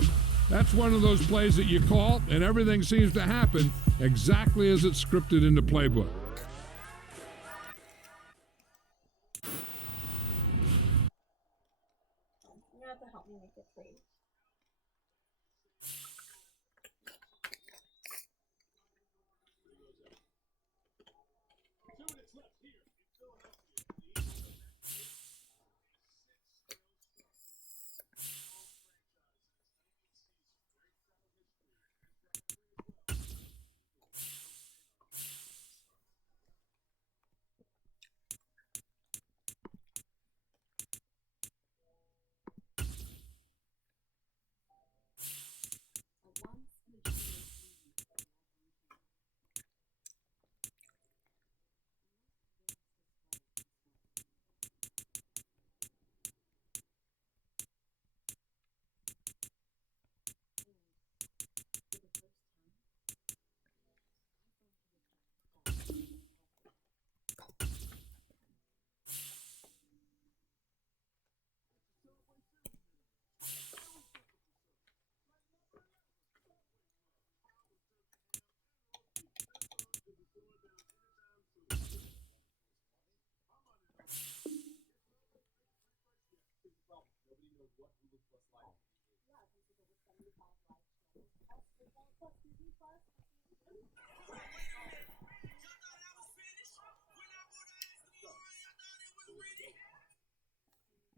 go. That's one of those plays that you call, and everything seems to happen exactly as it's scripted in the playbook. You have to help me make it, please.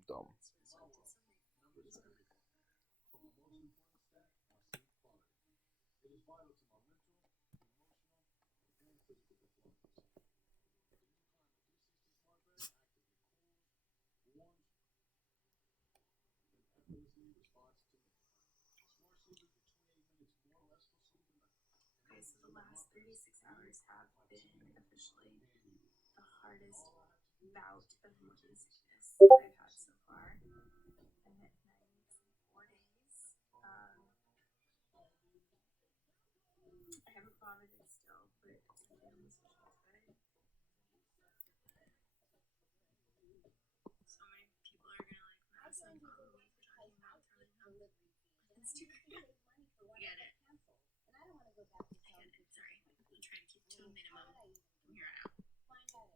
Dumb. Okay, so the last 36 hours have been officially the hardest bout of motion sickness I've had so far. I'm at 9 weeks and 4 days. I haven't vomited still, but it's been almost good. So many people are gonna like mess and follow me for talking about throwing up. It's too good. I get it. Sorry. I'm trying to keep to a minimum from here on out.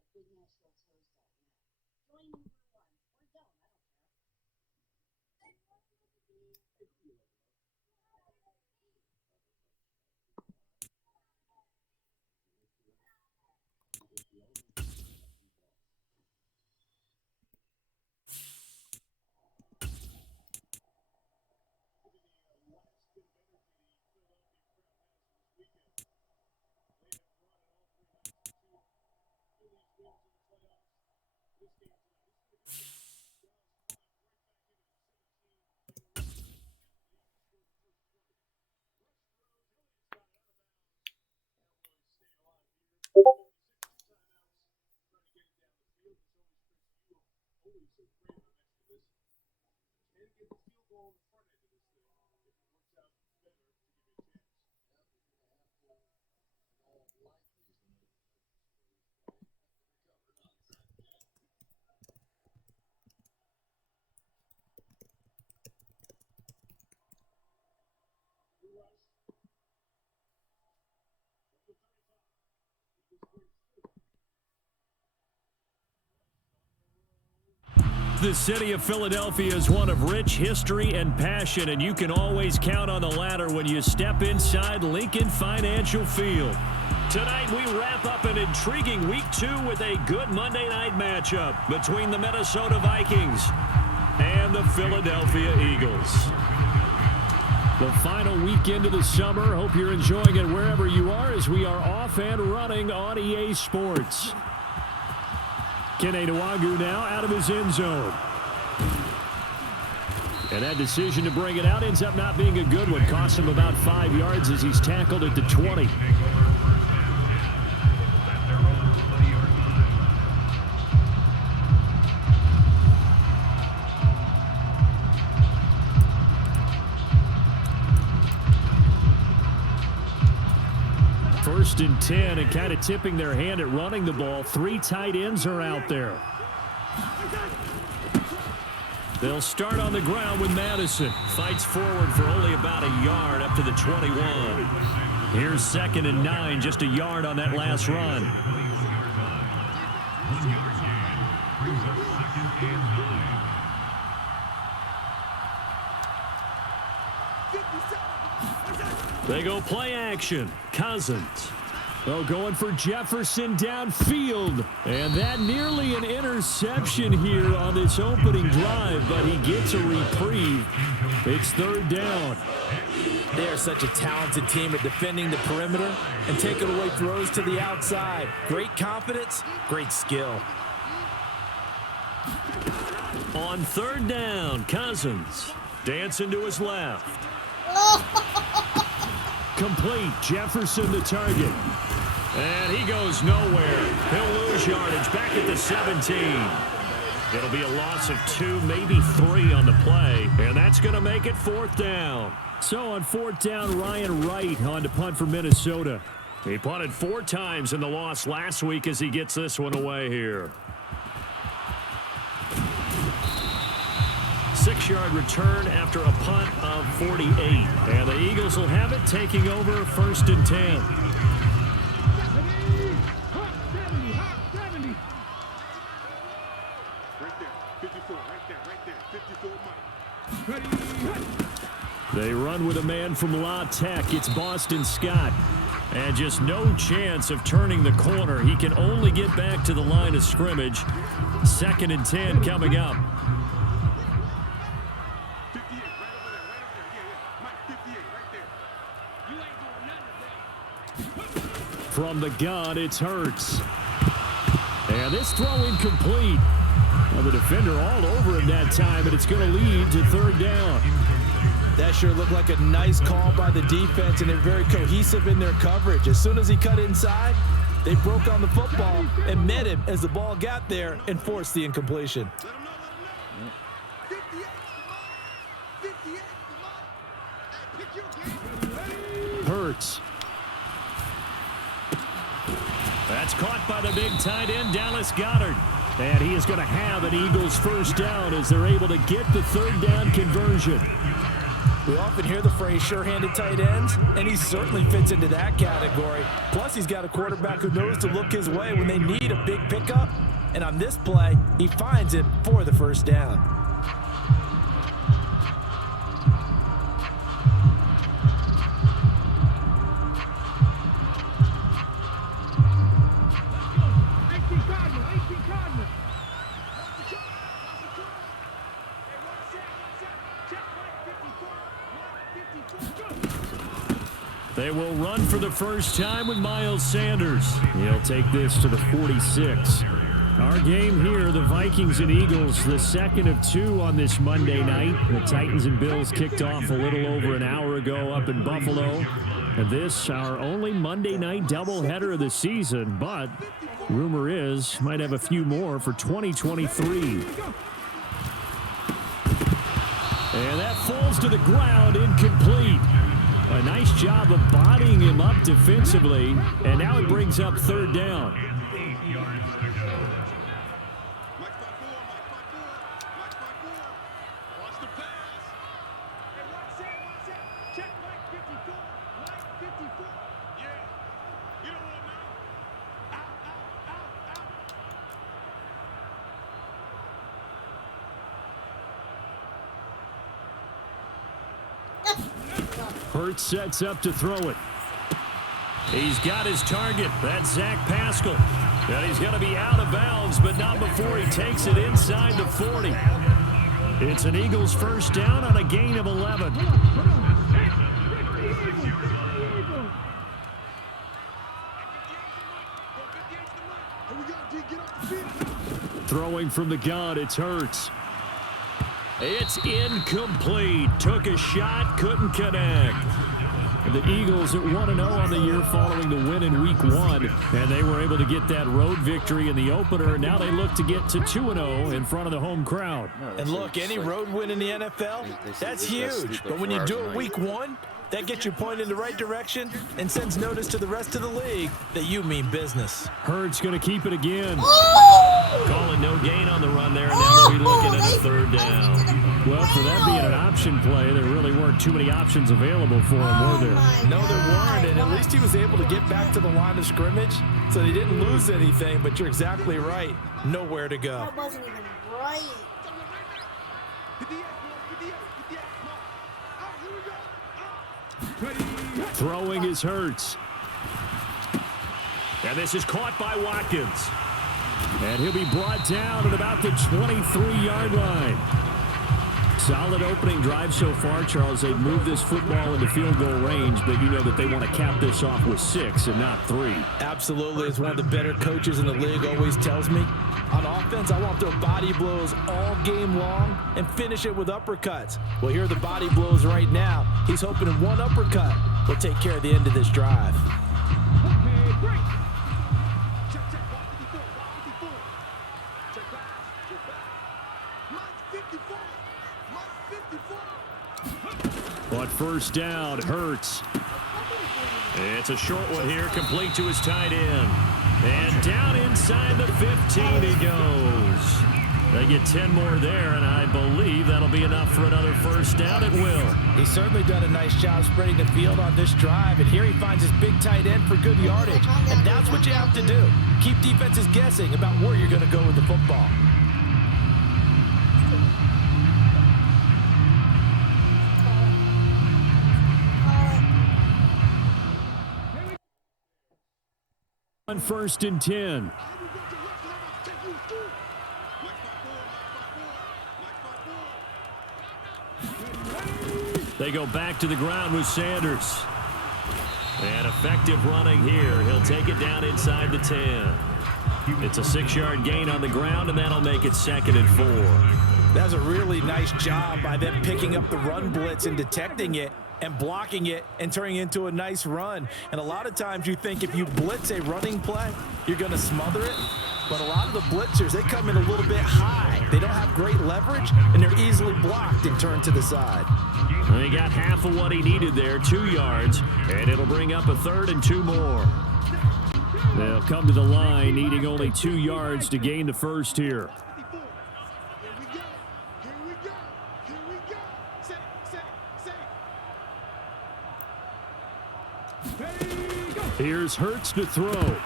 The city of Philadelphia is one of rich history and passion, and you can always count on the latter when you step inside Lincoln Financial Field. Tonight, we wrap up an intriguing Week 2 with a good Monday night matchup between the Minnesota Vikings and the Philadelphia Eagles. The final weekend of the summer. Hope you're enjoying it wherever you are as we are off and running on EA Sports. Kene Nwagu now out of his end zone. And that decision to bring it out ends up not being a good one. Costs him about 5 yards as he's tackled at the 20. First and 10, and kind of tipping their hand at running the ball. 3 tight ends are out there. They'll start on the ground with Madison. Fights forward for only about a yard up to the 21. Here's 2nd and 9, just a yard on that last run. They go play action. Cousins. Oh, going for Jefferson downfield. And that nearly an interception here on this opening drive, but he gets a reprieve. It's 3rd down. They are such a talented team at defending the perimeter and taking away throws to the outside. Great confidence, great skill. On 3rd down, Cousins. Dancing to his left. Complete. Jefferson the target. And he goes nowhere. He'll lose yardage back at the 17. It'll be a loss of 2, maybe 3 on the play. And that's going to make it 4th down. So on 4th down, Ryan Wright on to punt for Minnesota. He punted 4 times in the loss last week as he gets this one away here. 6-yard return after a punt of 48. And the Eagles will have it, taking over 1st and 10. They run with a man from La Tech. It's Boston Scott. And just no chance of turning the corner. He can only get back to the line of scrimmage. 2nd and 10 coming up. From the gun, it's Hurts. And this throw incomplete. Well, the defender all over him that time, and it's going to lead to 3rd down. That sure looked like a nice call by the defense, and they're very cohesive in their coverage. As soon as he cut inside, they broke on the football and met him as the ball got there and forced the incompletion. Hurts. That's caught by the big tight end, Dallas Goedert. And he is going to have an Eagles 1st down as they're able to get the 3rd down conversion. We often hear the phrase sure-handed tight ends, and he certainly fits into that category. Plus, he's got a quarterback who knows to look his way when they need a big pickup. And on this play, he finds him for the 1st down. They will run for the first time with Miles Sanders. He'll take this to the 46. Our game here, the Vikings and Eagles, the 2nd of 2 on this Monday night. The Titans and Bills kicked off a little over an hour ago up in Buffalo. And this, our only Monday night doubleheader of the season. But rumor is, might have a few more for 2023. And that falls to the ground, incomplete. A nice job of bodying him up defensively, and now it brings up 3rd down. Hurts sets up to throw it. He's got his target. That's Zach Pascal. And he's going to be out of bounds, but not before he takes it inside the 40. It's an Eagles 1st down on a gain of 11. Throwing from the gun, it's Hurts. It's incomplete. Took a shot, couldn't connect. The Eagles at 1-0 on the year following the win in Week 1. And they were able to get that road victory in the opener. And now they look to get to 2-0 in front of the home crowd. And look, any road win in the NFL, that's huge. But when you do it Week 1, That gets your point in the right direction and sends notice to the rest of the league that you mean business. Hurts going to keep it again. Oh! Calling no gain on the run there, and now they'll be looking at a third down. Well, for that being an option play, there really weren't too many options available for him, were there? No, there weren't, and at least he was able to get back to the line of scrimmage, so they didn't lose anything, but you're exactly right. Nowhere to go. That wasn't even right. Throwing is Hurts. And this is caught by Watkins. And he'll be brought down at about the 23-yard line. Solid opening drive so far, Charles. They've moved this football into field goal range, but you know that they want to cap this off with 6 and not 3. Absolutely. As one of the better coaches in the league always tells me, on offense, I want their body blows all game long and finish it with uppercuts. Well, here are the body blows right now. He's hoping in one uppercut will take care of the end of this drive. Okay, great. Check. 54. On first down, Hurts. It's a short one here, complete to his tight end. And down inside the 15 he goes. They get 10 more there, and I believe that'll be enough for another first down. It will. He's certainly done a nice job spreading the field on this drive, and here he finds his big tight end for good yardage. And that's what you have to do. Keep defenses guessing about where you're going to go with the football. On first and 10. They go back to the ground with Sanders. And effective running here. He'll take it down inside the 10. It's a 6-yard gain on the ground, and that'll make it 2nd and 4. That's a really nice job by them picking up the run blitz and detecting it and blocking it and turning it into a nice run. And a lot of times you think if you blitz a running play, you're going to smother it. But a lot of the blitzers, they come in a little bit high. They don't have great leverage, and they're easily blocked and turned to the side. And he got half of what he needed there, 2 yards, and it'll bring up a 3rd and 2 more. They'll come to the line, needing only 2 yards to gain the first here. Here's Hurts to throw.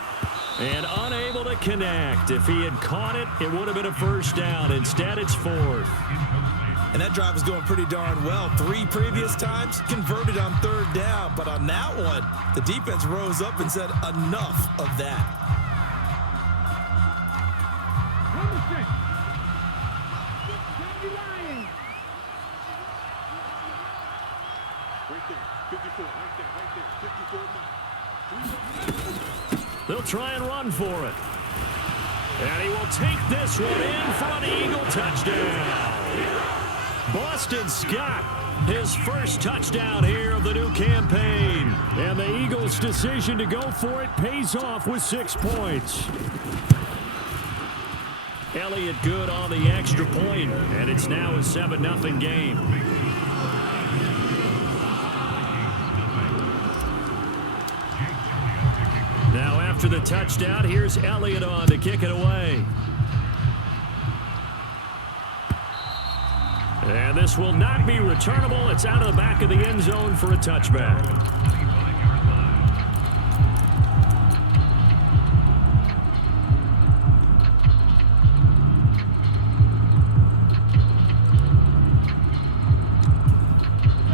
And unable to connect. If he had caught it, it would have been a first down. Instead, it's 4th. And that drive is going pretty darn well. 3 previous times, converted on 3rd down. But on that one, the defense rose up and said, enough of that. They'll try and run for it. And he will take this one in for an Eagle touchdown. Boston Scott, his first touchdown here of the new campaign. And the Eagles' decision to go for it pays off with 6 points. Elliott good on the extra point, and it's now a 7-0 game. Now after the touchdown, here's Elliott on to kick it away. And this will not be returnable. It's out of the back of the end zone for a touchback.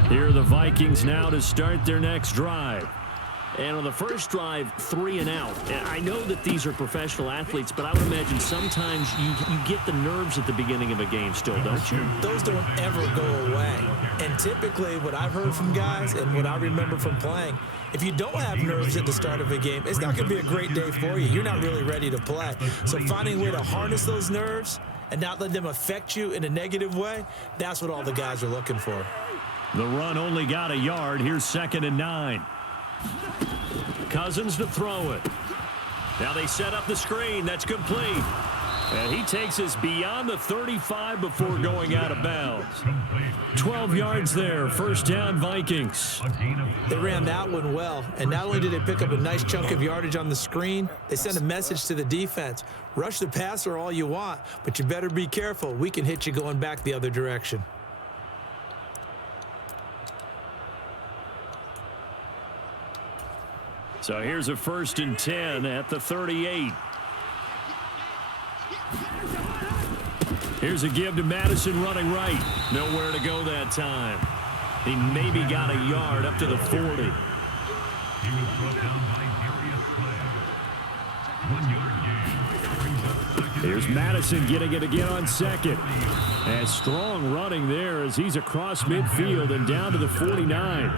Here are the Vikings now to start their next drive. And on the first drive, 3 and out. And I know that these are professional athletes, but I would imagine sometimes you get the nerves at the beginning of a game still, don't you? Those don't ever go away. And typically what I've heard from guys and what I remember from playing, if you don't have nerves at the start of a game, it's not going to be a great day for you. You're not really ready to play. So finding a way to harness those nerves and not let them affect you in a negative way, that's what all the guys are looking for. The run only got a yard. Here's 2nd and 9. Cousins to throw it. Now they set up the screen. That's complete. And he takes us beyond the 35 before going out of bounds. 12 yards there, first down Vikings. They ran that one well, and not only did they pick up a nice chunk of yardage on the screen, they sent a message to the defense. Rush the passer all you want, but you better be careful. We can hit you going back the other direction. So here's a 1st and 10 at the 38. Here's a give to Madison running right. Nowhere to go that time. He maybe got a yard up to the 40. He was brought down by Darius Slay. 1 yard gain. Brings up second. Here's Madison getting it again on second. And strong running there as he's across midfield and down to the 49.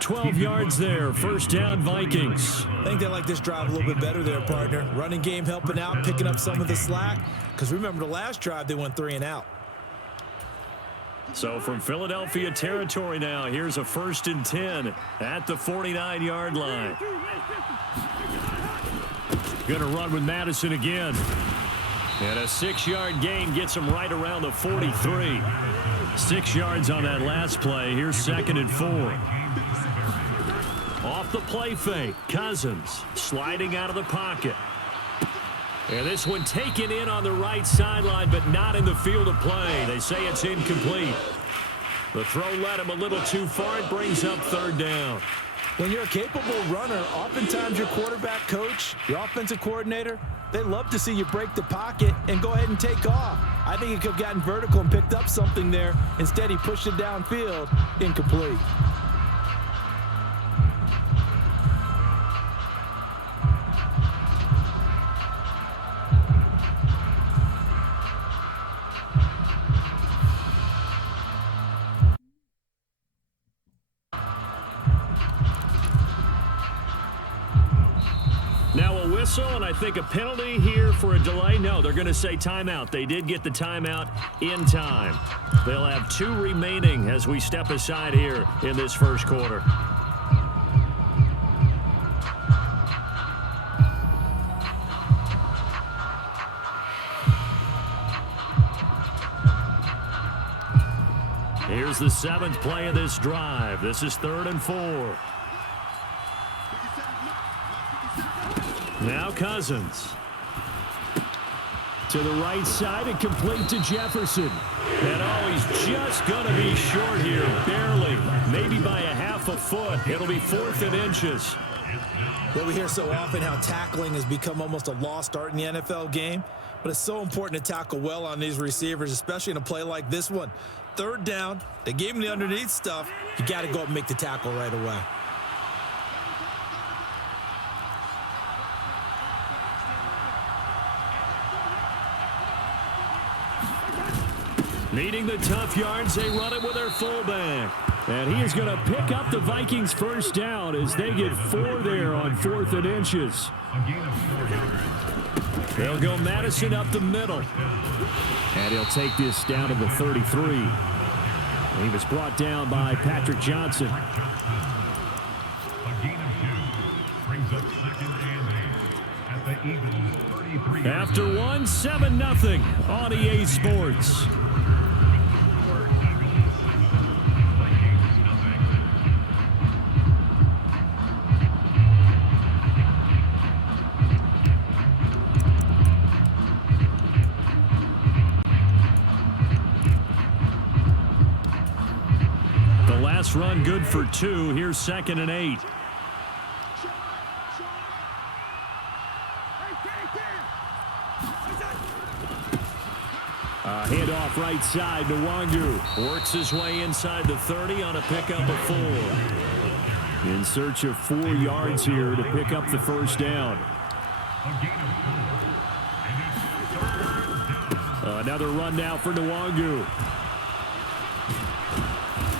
12 yards there, first down Vikings. I think they like this drive a little bit better there, partner. Running game helping out, picking up some of the slack. Because remember the last drive, they went 3 and out. So from Philadelphia territory now, here's a 1st and 10 at the 49-yard line. Going to run with Madison again. And a 6-yard gain gets him right around the 43. 6 yards on that last play. Here's 2nd and 4. Off the play fake, Cousins sliding out of the pocket. And this one taken in on the right sideline, but not in the field of play. They say it's incomplete. The throw led him a little too far. It brings up 3rd down. When you're a capable runner, oftentimes your quarterback coach, your offensive coordinator, they love to see you break the pocket and go ahead and take off. I think he could have gotten vertical and picked up something there. Instead, he pushed it downfield, incomplete. Now a whistle, and I think a penalty here for a delay. No, they're going to say timeout. They did get the timeout in time. They'll have 2 remaining as we step aside here in this first quarter. Here's the 7th play of this drive. This is 3rd and 4. Now Cousins. To the right side and complete to Jefferson. And oh, he's just going to be short here. Barely. Maybe by a half a foot. It'll be 4th and inches. Well, we hear so often how tackling has become almost a lost art in the NFL game. But it's so important to tackle well on these receivers, especially in a play like this one. 3rd down. They gave him the underneath stuff. You got to go up and make the tackle right away. Needing the tough yards, they run it with their fullback. And he is going to pick up the Vikings first down as they get 4 there on 4th and inches. They'll go Madison up the middle. And he'll take this down to the 33. He was brought down by Patrick Johnson. After 1, 7-0 on EA Sports. The last run good for 2. Here's 2nd and 8. Handoff right side to Nwangu. Works his way inside the 30 on a pickup of 4. In search of 4 yards here to pick up the first down. Another run now for Nwangu.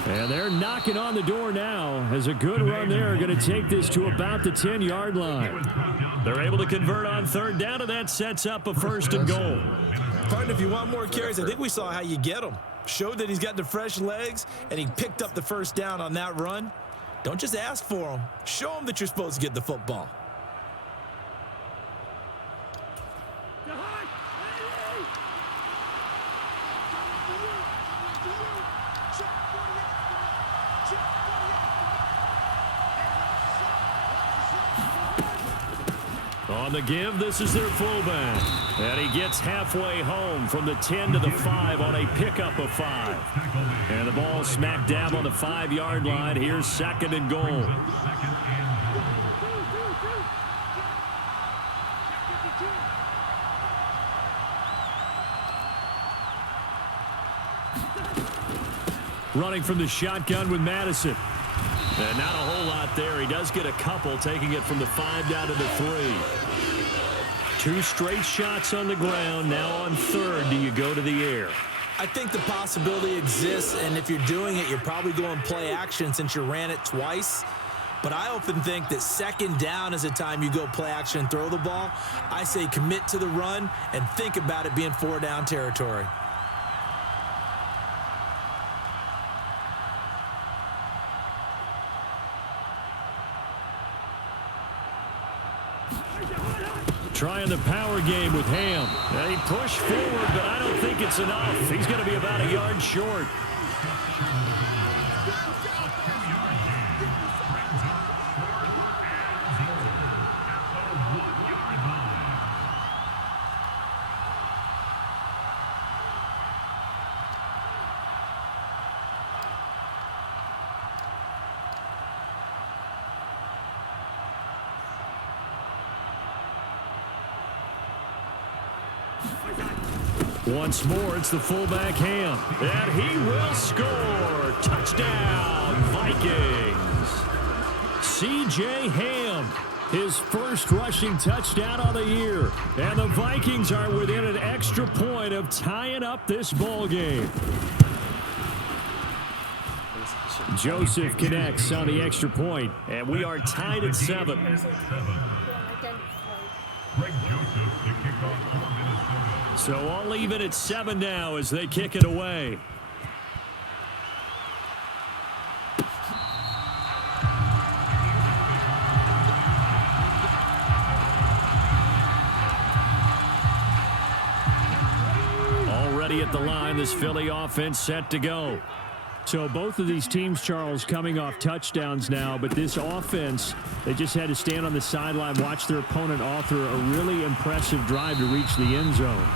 And they're knocking on the door now as a good run there. Going to take this to about the 10-yard line. They're able to convert on 3rd down, and that sets up a 1st and goal. Partner, if you want more carries, I think we saw how you get him. Showed that he's got the fresh legs, and he picked up the first down on that run. Don't just ask for him. Show him that you're supposed to get the football. On the give, this is their fullback. And he gets halfway home from the 10 to the 5 on a pickup of 5. And the ball smack dab on the 5-yard line. Here's 2nd and goal. Running from the shotgun with Madison. And not a whole lot there. He does get a couple, taking it from the 5 down to the 3. 2 straight shots on the ground. Now on 3rd, do you go to the air? I think the possibility exists, and if you're doing it, you're probably going play action since you ran it twice. But I often think that 2nd down is a time you go play action and throw the ball. I say commit to the run and think about it being 4 down territory. Trying the power game with Ham. He pushed forward, but I don't think it's enough. He's going to be about a yard short. Once more, it's the fullback Ham. And he will score. Touchdown, Vikings. C.J. Ham, his first rushing touchdown of the year. And the Vikings are within an extra point of tying up this ball game. Joseph connects on the extra point, and we are tied at 7. So all even at 7 now as they kick it away. Already at the line, this Philly offense set to go. So both of these teams, Charles, coming off touchdowns now, but this offense, they just had to stand on the sideline, watch their opponent author a really impressive drive to reach the end zone.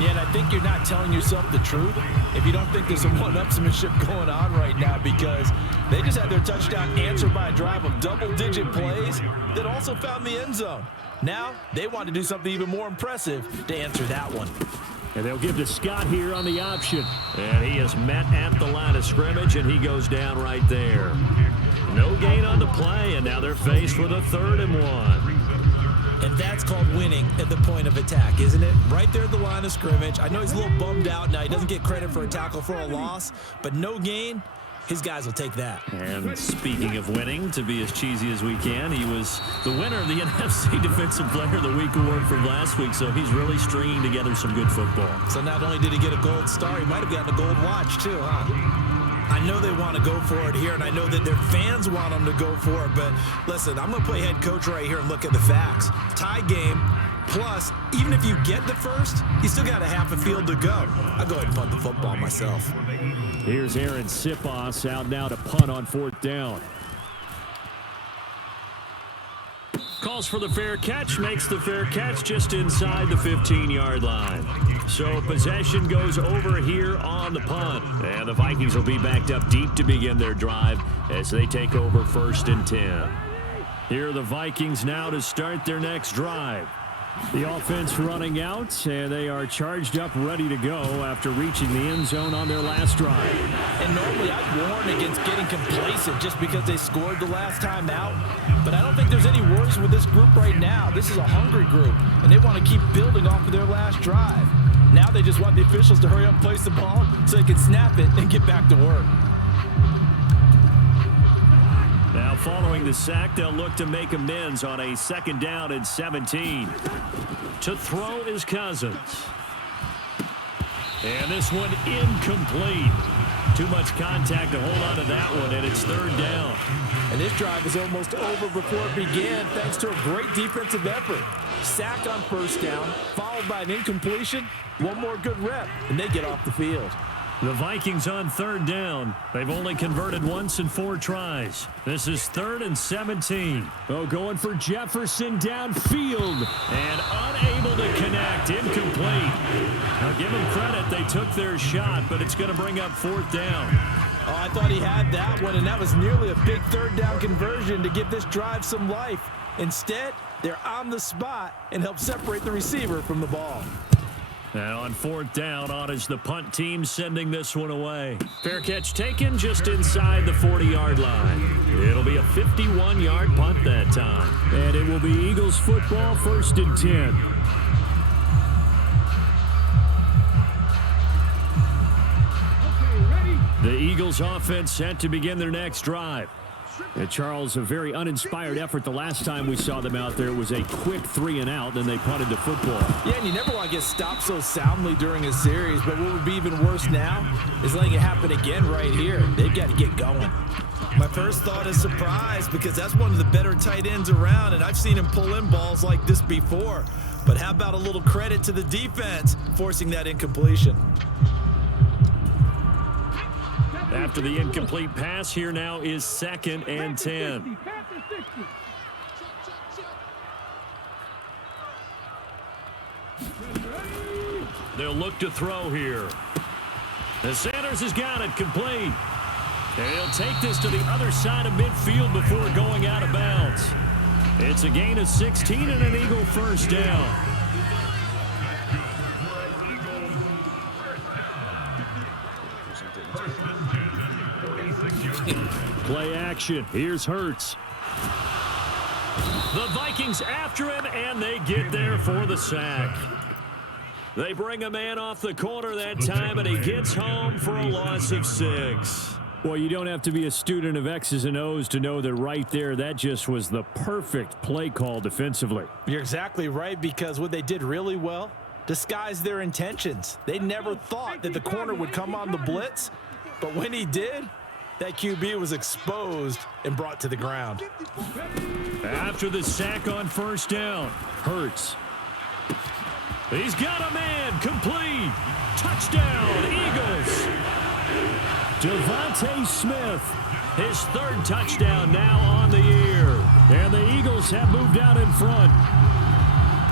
Yeah, and I think you're not telling yourself the truth if you don't think there's some one-upsmanship going on right now, because they just had their touchdown answered by a drive of double-digit plays that also found the end zone. Now they want to do something even more impressive to answer that one. And they'll give to Scott here on the option. And he is met at the line of scrimmage, and he goes down right there. No gain on the play, and now they're faced with a 3rd and 1. And that's called winning at the point of attack, isn't it? Right there at the line of scrimmage. I know he's a little bummed out now. He doesn't get credit for a tackle for a loss, but no gain. His guys will take that. And speaking of winning, to be as cheesy as we can, he was the winner of the NFC Defensive Player of the Week award from last week, so he's really stringing together some good football. So not only did he get a gold star, he might have gotten a gold watch too, huh? I know they want to go for it here, and I know that their fans want them to go for it, but listen, I'm going to play head coach right here and look at the facts. Tie game, plus, even if you get the first, you still got a half a field to go. I'll go ahead and punt the football myself. Here's Aaron Sipos out now to punt on 4th down. Calls for the fair catch, makes the fair catch just inside the 15-yard line. So possession goes over here on the punt. And the Vikings will be backed up deep to begin their drive as they take over 1st and 10. Here are the Vikings now to start their next drive. The offense running out, and they are charged up, ready to go after reaching the end zone on their last drive. And normally I'd warn against getting complacent just because they scored the last time out. But I don't think there's any worries with this group right now. This is a hungry group, and they want to keep building off of their last drive. Now they just want the officials to hurry up and place the ball so they can snap it and get back to work. Now following the sack, they'll look to make amends on a 2nd down and 17. To throw is Cousins. And this one incomplete. Too much contact to hold on to that one, and it's 3rd down. And this drive is almost over before it began thanks to a great defensive effort. Sack on 1st down, followed by an incompletion, one more good rep, and they get off the field. The Vikings on third down. They've only converted once in 4 tries. This is 3rd and 17. Oh, going for Jefferson downfield and unable to connect. Incomplete. Now give them credit. They took their shot, but it's going to bring up 4th down. Oh, I thought he had that one, and that was nearly a big 3rd down conversion to give this drive some life. Instead, they're on the spot and help separate the receiver from the ball. Now on 4th down, on is the punt team sending this one away. Fair catch taken just inside the 40-yard line. It'll be a 51-yard punt that time. And it will be Eagles football, 1st and 10. The Eagles offense set to begin their next drive. And Charles, a very uninspired effort the last time we saw them out there. It was a quick 3-and-out, then they punted the football. Yeah, and you never want to get stopped so soundly during a series, but what would be even worse now is letting it happen again right here. They've got to get going. My first thought is surprise, because that's one of the better tight ends around, and I've seen him pull in balls like this before. But how about a little credit to the defense forcing that incompletion? After the incomplete pass, here now is 2nd and 10. They'll look to throw here. And Sanders has got it complete. And he'll take this to the other side of midfield before going out of bounds. It's a gain of 16 and an Eagle 1st down. Play action. Here's Hurts. The Vikings after him, and they get there for the sack. They bring a man off the corner that time, and he gets home for a loss of 6. Well, you don't have to be a student of X's and O's to know that right there, that just was the perfect play call defensively. You're exactly right, because what they did really well, disguised their intentions. They never thought that the corner would come on the blitz, but when he did, that QB was exposed and brought to the ground. After the sack on 1st down, Hurts. He's got a man, complete. Touchdown, Eagles. Devontae Smith, his 3rd touchdown now on the year. And the Eagles have moved out in front.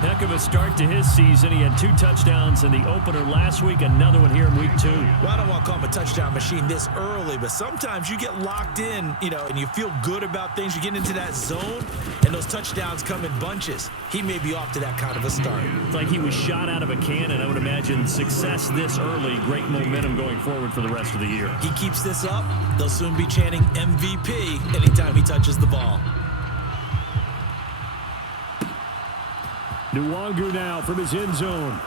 Heck of a start to his season. He had 2 touchdowns in the opener last week, another one here in week 2. Well, I don't want to call him a touchdown machine this early, but sometimes you get locked in, and you feel good about things. You get into that zone, and those touchdowns come in bunches. He may be off to that kind of a start. It's like he was shot out of a cannon. I would imagine success this early, great momentum going forward for the rest of the year. He keeps this up, they'll soon be chanting MVP anytime he touches the ball. Nwangu now from his end zone.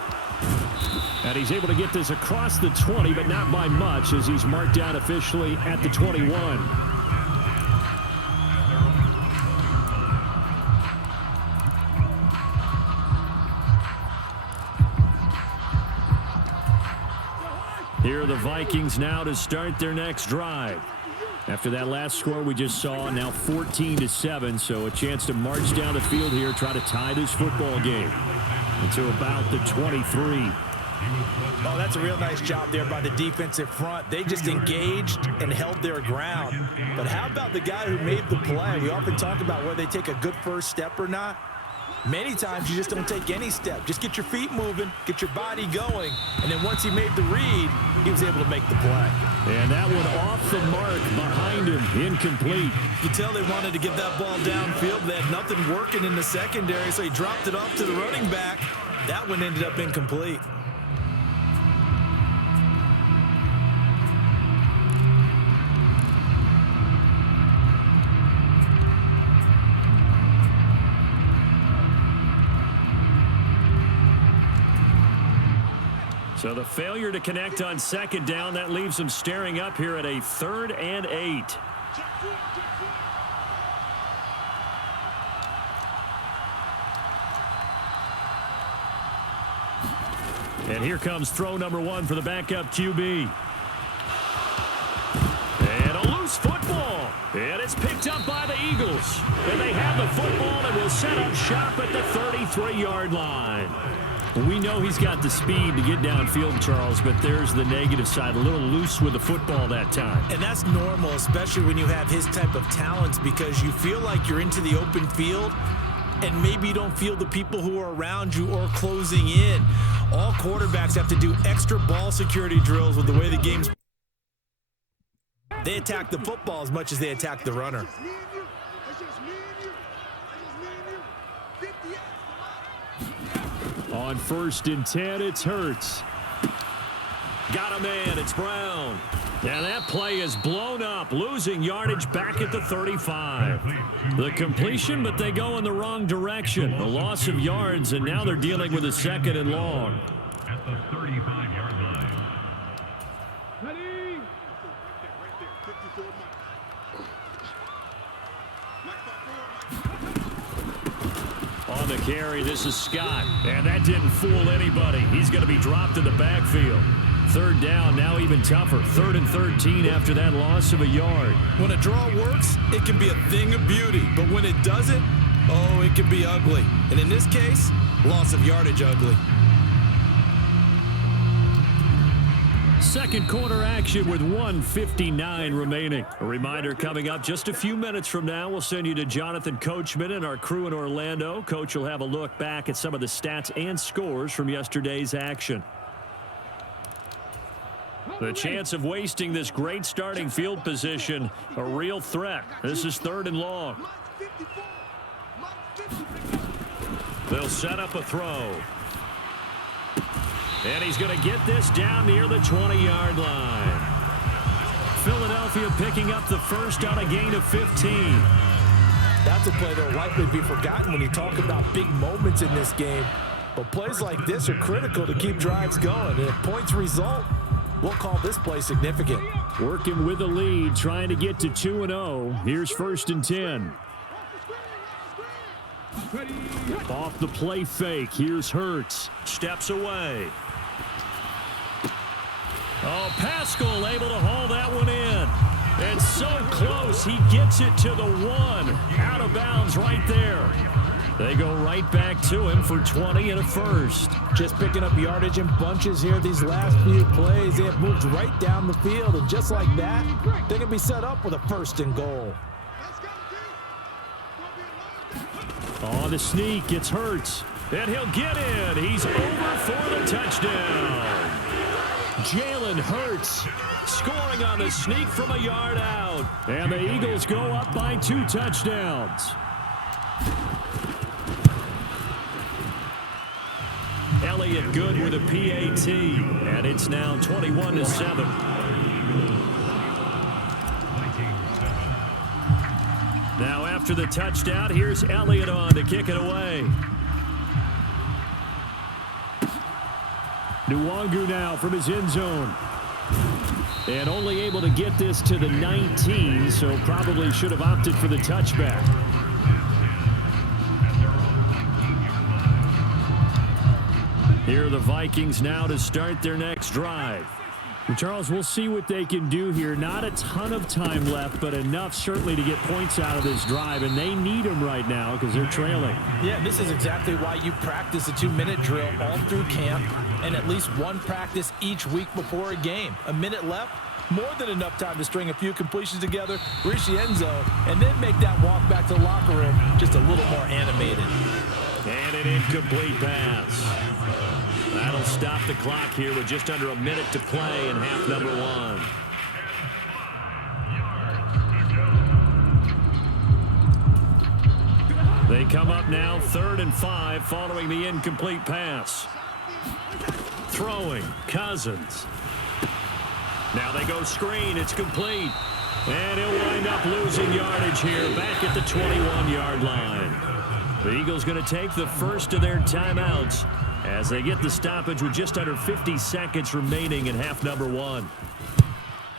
And he's able to get this across the 20, but not by much, as he's marked down officially at the 21. Here are the Vikings now to start their next drive. After that last score we just saw, now 14-7, so a chance to march down the field here, try to tie this football game into about the 23. Oh, that's a real nice job there by the defensive front. They just engaged and held their ground. But how about the guy who made the play? We often talk about whether they take a good first step or not. Many times you just don't take any step. Just get your feet moving, get your body going, and then once he made the read, he was able to make the play. And that one off the mark behind him, incomplete. You tell they wanted to get that ball downfield. They had nothing working in the secondary, so he dropped it off to the running back. That one ended up incomplete. So the failure to connect on 2nd down, that leaves them staring up here at a 3rd and 8. And here comes throw number 1 for the backup QB. And a loose football. And it's picked up by the Eagles. And they have the football and will set up shop at the 33-yard line. We know he's got the speed to get downfield, Charles, but there's the negative side. A little loose with the football that time. And that's normal, especially when you have his type of talents, because you feel like you're into the open field and maybe you don't feel the people who are around you or closing in. All quarterbacks have to do extra ball security drills with the way the game's. They attack the football as much as they attack the runner. On 1st and 10, it's Hurts. Got a man, it's Brown. And that play is blown up, losing yardage back at the 35. The completion, but they go in the wrong direction. A loss of yards, and now they're dealing with a 2nd and long. At the 35-yard line. Ready? On the carry, this is Scott. And that didn't fool anybody. He's going to be dropped in the backfield. 3rd down, now even tougher. 3rd and 13 after that loss of a yard. When a draw works, it can be a thing of beauty. But when it doesn't, oh, it can be ugly. And in this case, loss of yardage ugly. Second quarter action with 1:59 remaining. A reminder coming up just a few minutes from now. We'll send you to Jonathan Coachman and our crew in Orlando. Coach will have a look back at some of the stats and scores from yesterday's action. The chance of wasting this great starting field position, a real threat. This is 3rd and long. They'll set up a throw. And he's going to get this down near the 20-yard line. Philadelphia picking up the first on a gain of 15. That's a play that will likely be forgotten when you talk about big moments in this game. But plays like this are critical to keep drives going. And if points result, we'll call this play significant. Working with the lead, trying to get to 2-0. Here's 1st and 10. Off the play fake. Here's Hurts. Steps away. Oh, Pascal able to haul that one in. And so close, he gets it to the 1. Out of bounds right there. They go right back to him for 20 and a first. Just picking up yardage in bunches here these last few plays. They have moved right down the field, and just like that, they can be set up with a 1st and goal. On the sneak, it's Hurts. And he'll get in. He's over for the touchdown. Jalen Hurts scoring on the sneak from a yard out. And the Eagles go up by 2 touchdowns. Elliott good with a PAT. And it's now 21-7. Now after the touchdown, here's Elliott on to kick it away. Nwangu now from his end zone. And only able to get this to the 19, so probably should have opted for the touchback. Here are the Vikings now to start their next drive. Charles, we'll see what they can do here. Not a ton of time left, but enough certainly to get points out of this drive, and they need them right now because they're trailing. Yeah, this is exactly why you practice a 2-minute drill all through camp and at least one practice each week before a game. A minute left, more than enough time to string a few completions together, reach the end zone, and then make that walk back to the locker room just a little more animated. And an incomplete pass. That'll stop the clock here with just under a minute to play in half number 1. They come up now 3rd and 5 following the incomplete pass. Throwing, Cousins. Now they go screen, it's complete. And he'll wind up losing yardage here back at the 21-yard line. The Eagles going to take the first of their timeouts as they get the stoppage with just under 50 seconds remaining in half number 1.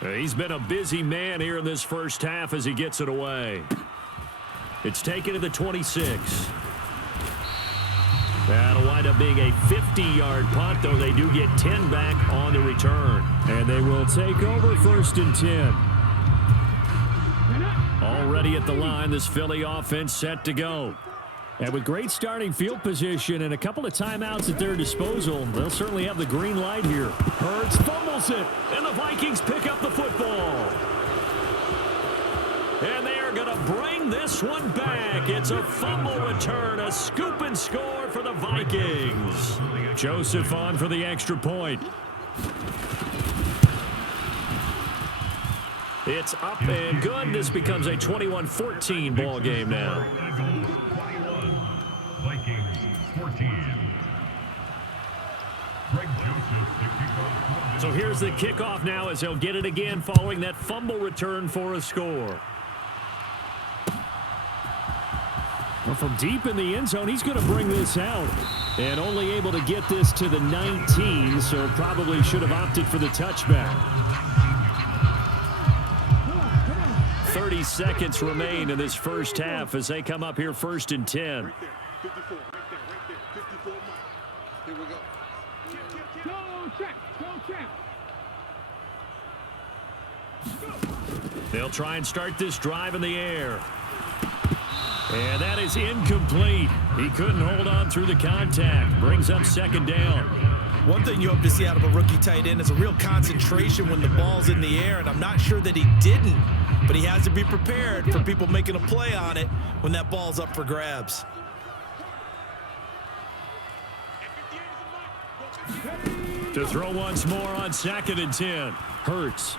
He's been a busy man here in this first half as he gets it away. It's taken to the 26. That'll wind up being a 50-yard punt, though they do get 10 back on the return. And they will take over 1st and 10. Already at the line, this Philly offense set to go. And with great starting field position and a couple of timeouts at their disposal, they'll certainly have the green light here. Hurts fumbles it, and the Vikings pick up the football. And they are going to bring this one back. It's a fumble return, a scoop and score for the Vikings. Joseph on for the extra point. It's up and good. This becomes a 21-14 ball game now. Vikings 14. Greg Joseph to kick off. So here's the kickoff now as he'll get it again following that fumble return for a score. Well, from deep in the end zone, he's going to bring this out. And only able to get this to the 19, so probably should have opted for the touchback. 30 seconds remain in this first half as they come up here 1st and 10. Right there, 54, right there, 54 miles. Here we go. Go, check. They'll try and start this drive in the air. And that is incomplete. He couldn't hold on through the contact. Brings up 2nd down. One thing you hope to see out of a rookie tight end is a real concentration when the ball's in the air, and I'm not sure that he didn't, but he has to be prepared for people making a play on it when that ball's up for grabs. To throw once more on 2nd and 10. Hurts.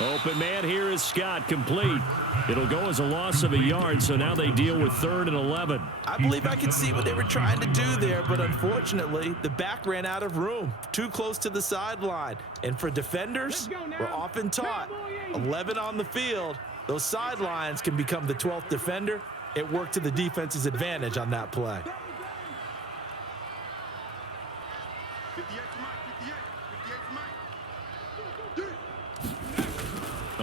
Open man here is Scott, complete. It'll go as a loss of a yard, so now they deal with 3rd and 11. I believe I can see what they were trying to do there, but unfortunately, the back ran out of room, too close to the sideline. And for defenders, we're often taught 11 on the field, those sidelines can become the 12th defender. It worked to the defense's advantage on that play. 58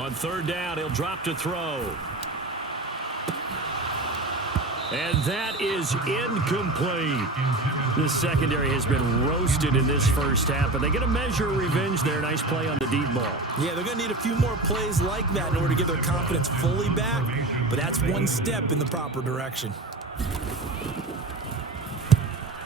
On 3rd down, he'll drop to throw. And that is incomplete. The secondary has been roasted in this first half, but they get a measure of revenge there. Nice play on the deep ball. Yeah, they're going to need a few more plays like that in order to get their confidence fully back, but that's one step in the proper direction.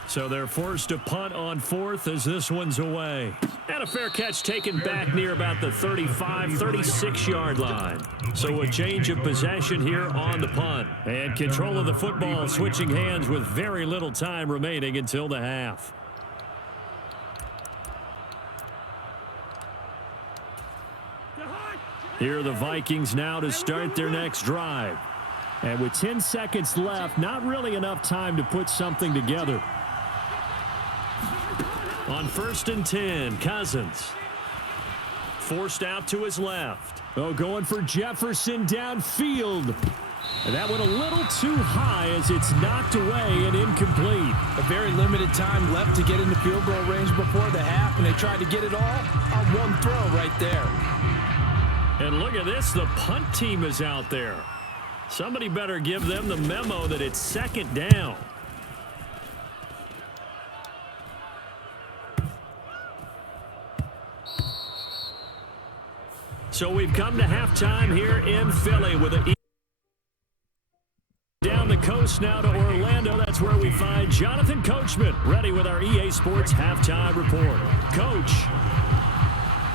So they're forced to punt on 4th as this one's away. And a fair catch taken back near about the 35, 36-yard line. So a change of possession here on the punt. And control of the football switching hands with very little time remaining until the half. Here are the Vikings now to start their next drive. And with 10 seconds left, not really enough time to put something together. On 1st and 10, Cousins. Forced out to his left. Oh, going for Jefferson downfield. And that went a little too high as it's knocked away and incomplete. A very limited time left to get into field goal range before the half, and they tried to get it all on one throw right there. And look at this, the punt team is out there. Somebody better give them the memo that it's 2nd down. So we've come to halftime here in Philly with a down the coast now to Orlando. That's where we find Jonathan Coachman ready with our EA Sports halftime report. Coach.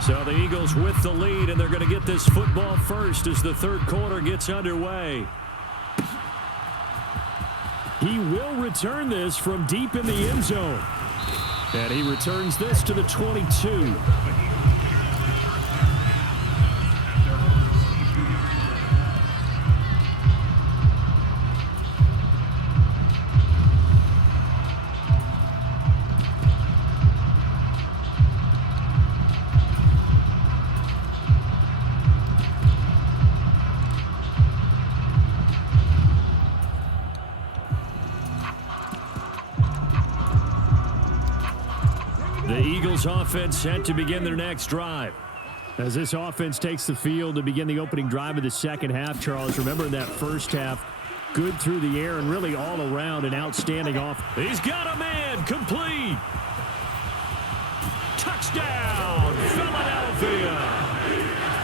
So the Eagles with the lead, and they're going to get this football first as the 3rd quarter gets underway. He will return this from deep in the end zone. And he returns this to the 22. The Eagles offense set to begin their next drive. As this offense takes the field to begin the opening drive of the second half, Charles, remember in that first half, good through the air and really all around an outstanding off. He's got a man, complete. Touchdown, Philadelphia.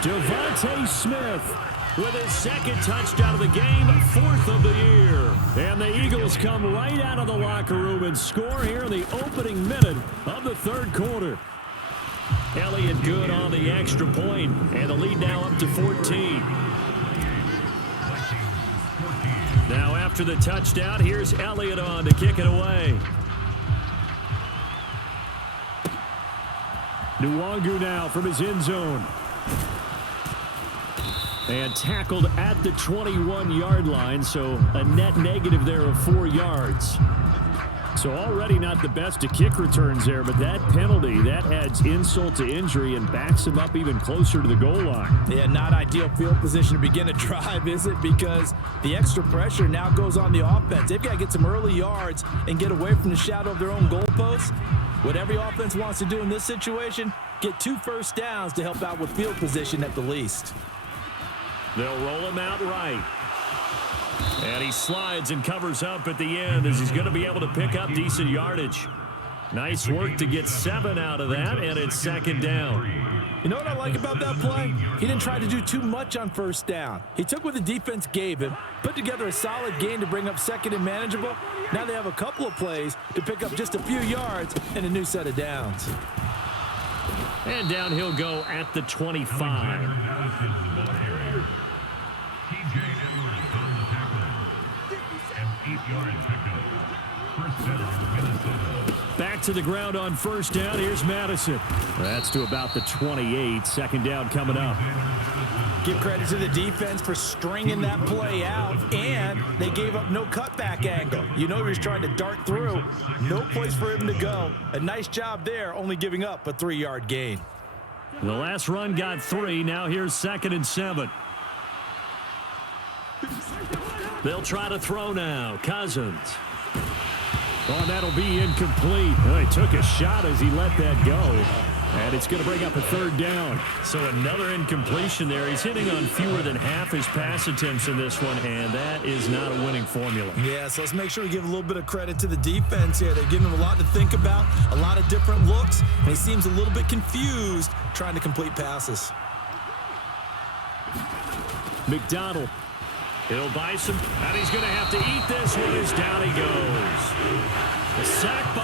Devontae Smith with his second touchdown of the game, 4th of the year. And the Eagles come right out of the locker room and score here in the opening minute of the third quarter. Elliott good on the extra point, and the lead now up to 14. Now after the touchdown, here's Elliott on to kick it away. Nwangu now from his end zone. And tackled at the 21-yard line, so a net negative there of 4 yards. So already not the best of kick returns there, but that penalty, that adds insult to injury and backs him up even closer to the goal line. Yeah, not ideal field position to begin a drive, is it? Because the extra pressure now goes on the offense. They've got to get some early yards and get away from the shadow of their own goalposts. What every offense wants to do in this situation, get 2 first downs to help out with field position at the least. They'll roll him out right. And he slides and covers up at the end as he's going to be able to pick up decent yardage. Nice work to get 7 out of that, and it's second down. You know what I like about that play? He didn't try to do too much on first down. He took what the defense gave him, put together a solid gain to bring up second and manageable. Now they have a couple of plays to pick up just a few yards and a new set of downs. And down he'll go at the 25. Back to the ground on first down. Here's Madison. That's to about the 28. Second down coming up. Give credit to the defense for stringing that play out, and they gave up no cutback angle. You know he was trying to dart through. No place for him to go. A nice job there, only giving up a 3-yard gain. The last run got 3. Now here's 2nd and 7. They'll try to throw now. Cousins. Oh, that'll be incomplete. Oh, he took a shot as he let that go. And it's going to bring up a 3rd down. So another incompletion there. He's hitting on fewer than half his pass attempts in this one, and that is not a winning formula. Yeah, so let's make sure we give a little bit of credit to the defense here. They're giving him a lot to think about, a lot of different looks, and he seems a little bit confused trying to complete passes. McDonald. He'll buy some, and he's going to have to eat this one as down he goes. The sack by